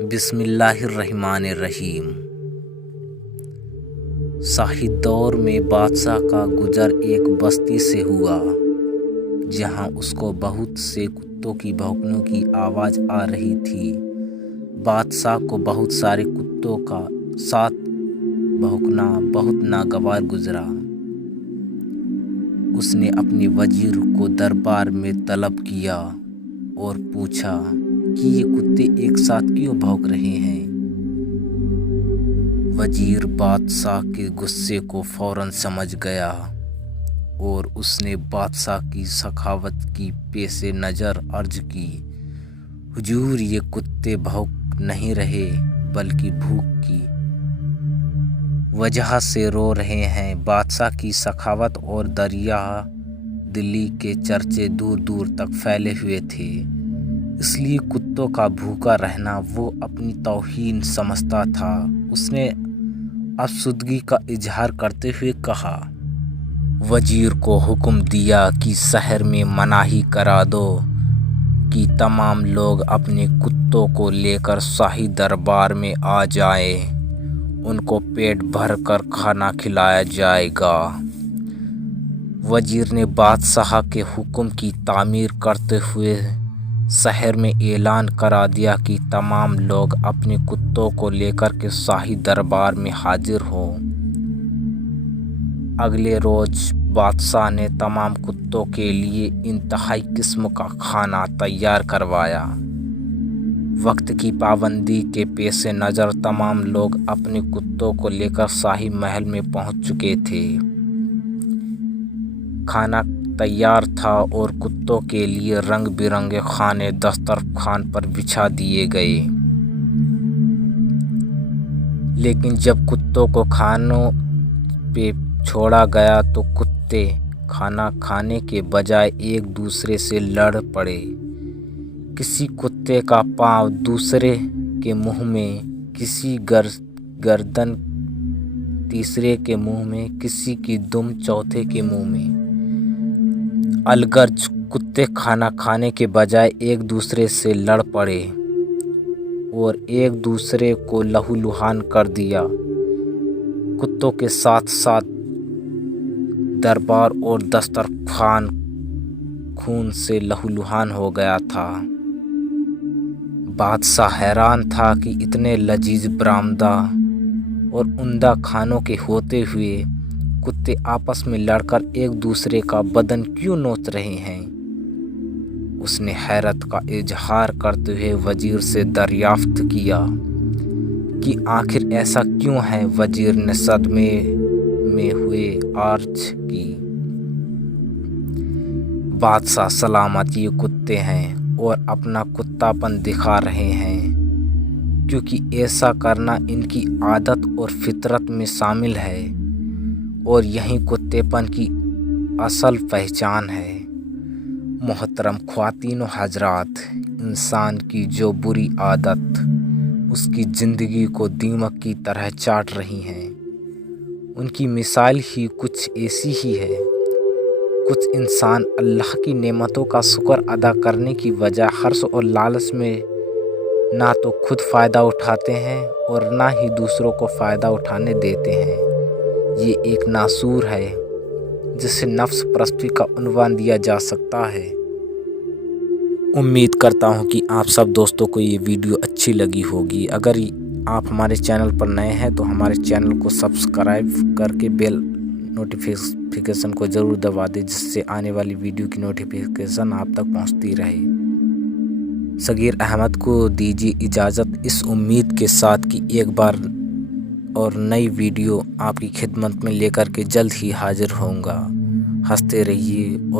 बिस्मिल्लाहिर्रहमानिर्रहीम। शाही दौर में बादशाह का गुजर एक बस्ती से हुआ जहां उसको बहुत से कुत्तों की भौंकने की आवाज़ आ रही थी। बादशाह को बहुत सारे कुत्तों का साथ भौंकना बहुत नागवार गुजरा। उसने अपने वजीर को दरबार में तलब किया और पूछा कि ये कुत्ते एक साथ क्यों भौंक रहे हैं। वजीर बादशाह के गुस्से को फौरन समझ गया और उसने बादशाह की सखावत की पेशे नज़र अर्ज की, हुजूर ये कुत्ते भौंक नहीं रहे बल्कि भूख की वजह से रो रहे हैं। बादशाह की सखावत और दरिया दिली के चर्चे दूर दूर तक फैले हुए थे, इसलिए कुत्तों का भूखा रहना वो अपनी तौहीन समझता था। उसने अफसुदगी का इजहार करते हुए कहा, वजीर को हुक्म दिया कि शहर में मनाही करा दो कि तमाम लोग अपने कुत्तों को लेकर शाही दरबार में आ जाएं। उनको पेट भर कर खाना खिलाया जाएगा। वजीर ने बादशाह के हुक्म की तामीर करते हुए शहर में ऐलान करा दिया कि तमाम लोग अपने कुत्तों को लेकर के शाही दरबार में हाजिर हों। अगले रोज बादशाह ने तमाम कुत्तों के लिए इंतहाई किस्म का खाना तैयार करवाया। वक्त की पाबंदी के पेशे नज़र तमाम लोग अपने कुत्तों को लेकर शाही महल में पहुंच चुके थे। खाना तैयार था और कुत्तों के लिए रंग बिरंगे खाने दस्तरखान पर बिछा दिए गए। लेकिन जब कुत्तों को खानों पे छोड़ा गया तो कुत्ते खाना खाने के बजाय एक दूसरे से लड़ पड़े। किसी कुत्ते का पाँव दूसरे के मुंह में, किसी गर्दन तीसरे के मुंह में, किसी की दुम चौथे के मुंह में। अलगर्ज कुत्ते खाना खाने के बजाय एक दूसरे से लड़ पड़े और एक दूसरे को लहूलुहान कर दिया। कुत्तों के साथ साथ दरबार और दस्तरखान खून से लहूलुहान हो गया था। बादशाह हैरान था कि इतने लजीज बरामदा और उम्दा खानों के होते हुए कुत्ते आपस में लड़कर एक दूसरे का बदन क्यों नोच रहे हैं। उसने हैरत का इजहार करते हुए वजीर से दरियाफ्त किया कि आखिर ऐसा क्यों है। वजीर ने सदमे में हुए अर्ज की, बादशाह सलामत, ये कुत्ते हैं और अपना कुत्तापन दिखा रहे हैं, क्योंकि ऐसा करना इनकी आदत और फितरत में शामिल है और यही कुत्तेपन की असल पहचान है। मोहतरम ख्वातीन व हजरात, इंसान की जो बुरी आदत उसकी ज़िंदगी को दीमक की तरह चाट रही हैं, उनकी मिसाल ही कुछ ऐसी ही है। कुछ इंसान अल्लाह की नेमतों का शुक्र अदा करने की वजह हर्ष और लालच में ना तो खुद फ़ायदा उठाते हैं और ना ही दूसरों को फ़ायदा उठाने देते हैं। ये एक नासूर है जिसे नफ्स परस्ती का उन्वान दिया जा सकता है। उम्मीद करता हूँ कि आप सब दोस्तों को ये वीडियो अच्छी लगी होगी। अगर आप हमारे चैनल पर नए हैं तो हमारे चैनल को सब्सक्राइब करके बेल नोटिफिकेशन को ज़रूर दबा दें, जिससे आने वाली वीडियो की नोटिफिकेशन आप तक पहुंचती रहे। सगीर अहमद को दीजिए इजाज़त, इस उम्मीद के साथ कि एक बार और नई वीडियो आपकी खिदमत में लेकर के जल्द ही हाजिर होऊंगा। हंसते रहिए और